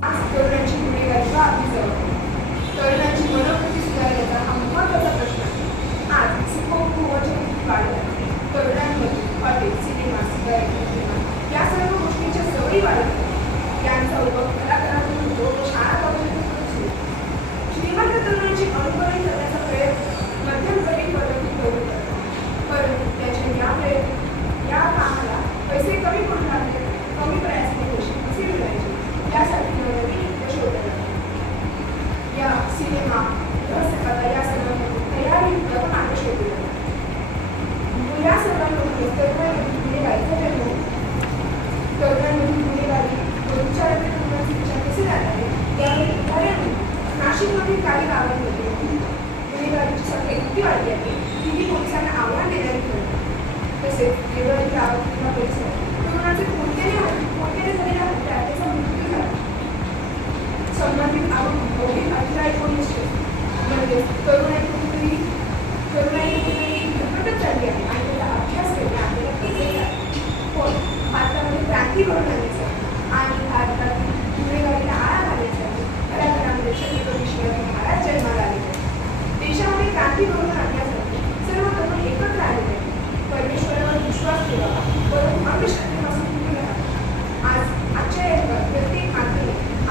Ask your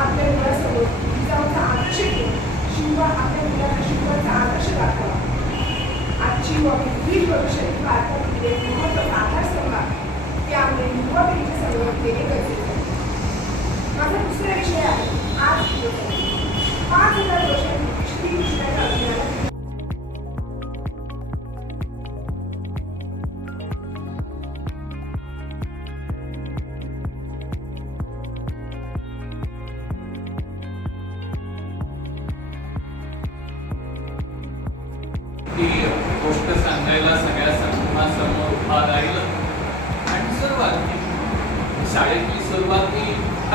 आपल्या मुलासमोर जिजाऊचा आदर्श ठेवून शिवा आपल्या मुलाला शिवाचा आदर्श दाखवा. आजची युवा पिढी भविष्यातील भारतातील एक महत्त्वाचा आधारस्तंभ आहे. त्यामुळे युवा पिढीचे संवर्धन केले गरजेचे माझा दुसरा विषय आहे आज पाच हजार वर्षांपूर्वी श्रीकृष्णाच्या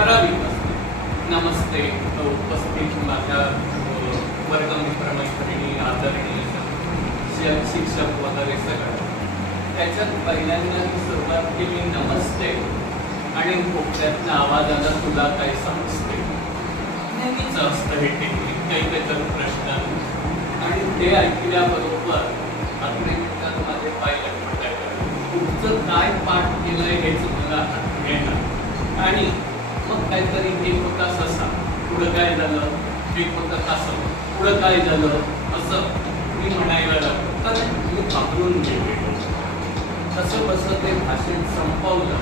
ठराविक असते नमस्ते. हो, उपस्थित माझ्या अ, वर्गमित्र आदरणीय शिक्षक वगैरे सगळं त्याच्यात पहिल्यांदा मी सुरुवात केली नमस्ते. आणि खोकल्यातल्या आवाजाला तुला काय समजते? नेहमीच असतं हे टेक्निक. काही काहीतरी प्रश्न आणि ते ऐकल्याबरोबर अगदी माझे पाय लटपटायला तुमचं काय पाठ केलंय हेच मला आठवेना. आणि काहीतरी एक होता ससा पुढं काय झालं? एक होता कसं पुढं काय झालं? असं. मी म्हणायला लागलो. तर मी घाबरून गेलेलो कसं ते भाषेत संपवलं.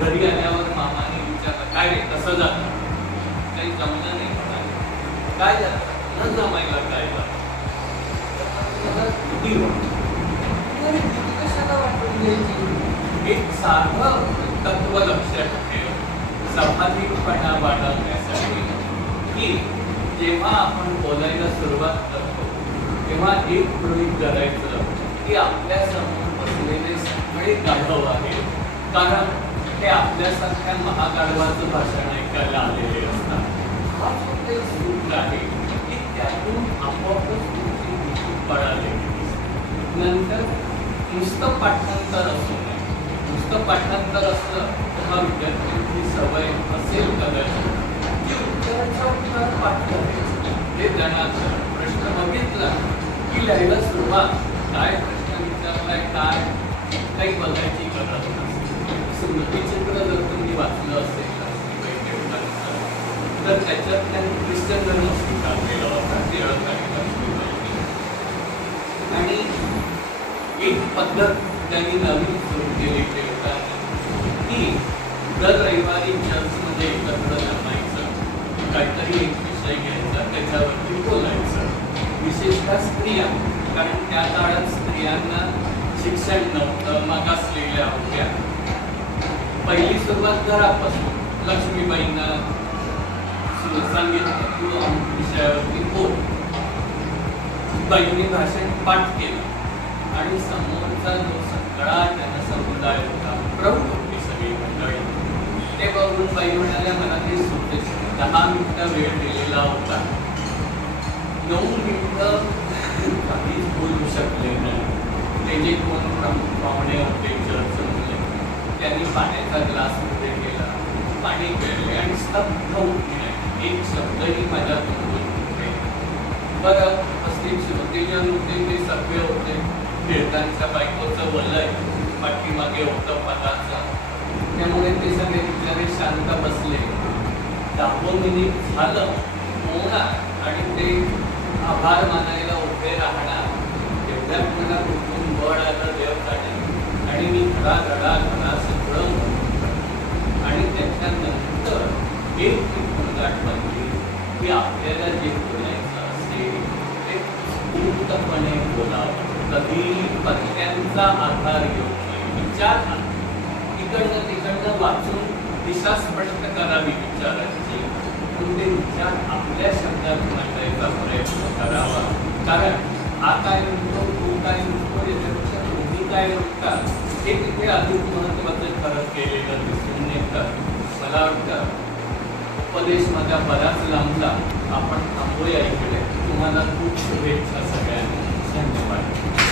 घरी आल्यावर मामाने विचारलं काय रे? कसं झालं? काही जमलं नाही म्हणाले. काय झालं? न जमायला काय झालं? किती भीती कशाला वाटून एक साथ समाधीपणा वाढवण्यासाठी की जेव्हा आपण बोलायला सुरुवात करतो तेव्हा एक गृहित करायचं की आपल्यासमोर बसलेले सगळे गाढव आहे कारण ते आपल्यासारख्या महागाढवाचं भाषण ऐकायला आलेले असतात. हा फक्त एक सूत्र आहे की त्यातून आपोआपच तुमची भीती पडालेली नंतर नुसतं पाठांतर असू नये. नुसतं पाठांतर असलं तर हा विद्यार्थ्यांची सवय असेल कदाचित की उत्तराच्या उत्तर पाठ करायचं हे ज्ञानाचं प्रश्न बघितला की लिहायला काय प्रश्न विचारलाय काय? काही बघायची गरज स्मृतीचित्र जर तुम्ही वाचलं असेल तर त्याच्यात त्यांनी ख्रिश्चन धर्म स्वीकारलेला होता टिळक आणि आणि एक पद्धत त्यांनी नवीन सुरू केली टिळकांनी की दर शिक्षण नव्हतं मागासलेल्या होत्या. पहिली सुरुवात घरापासून लक्ष्मीबाईंना सांगितलं तू अमुक विषयावरती बोल. बाईंनी भाषण पाठ केलं. आणि समोरचा जो सगळा जनसमुदाय होता प्रौढ होती सगळी मंडळी ते बघून बाई म्हणाल्या मला ते सुटे. दहा मिनिटं वेळ दिलेला होता. नऊ मिनिटं काहीच बोलू शकले नाही ते जे कोण प्रमुख पाहुणे होते चर्चमधले त्यांनी पाण्याचा ग्लासमध्ये केला पाणी पिळले आणि हो. एक शब्दही माझ्या बरं उपस्थित श्रोतेजन होते ते सभ्य होते. टिळकांच्या बायकोचं वलय पाठीमागे होतं पदाचा. त्यामुळे ते सगळे बिचारे शांत बसले. दहावं मिनिट झालं होणार आणि ते आभार मानायला उभे राहणार. तेवढ्यात मला कुठून बळ आलं देवताने आणि मी धडा धडा धडा सगळं आणि त्याच्यानंतर एक ती बनली की आपल्याला जे बोलायचं असेल ते स्फूर्तपणे बोलावं. कधी पत्त्यांचा आधार घेऊन विचार इकडनं तिकडनं वाचून दिशा स्पष्ट करावी विचारांची. पण ते विचार आपल्या शब्दात मांडायचा प्रयत्न करावा. कारण हा काय म्हणतो तू काय म्हणतो याच्यापेक्षा तुम्ही काय म्हणता हे तिथे अधिक महत्वाचं खरं केलेलं दिसून येतं. मला वाटतं उपदेश माझा बराच लांबला. आपण थांबूया इकडे. तुम्हाला खूप शुभेच्छा सगळ्यांना. धन्यवाद.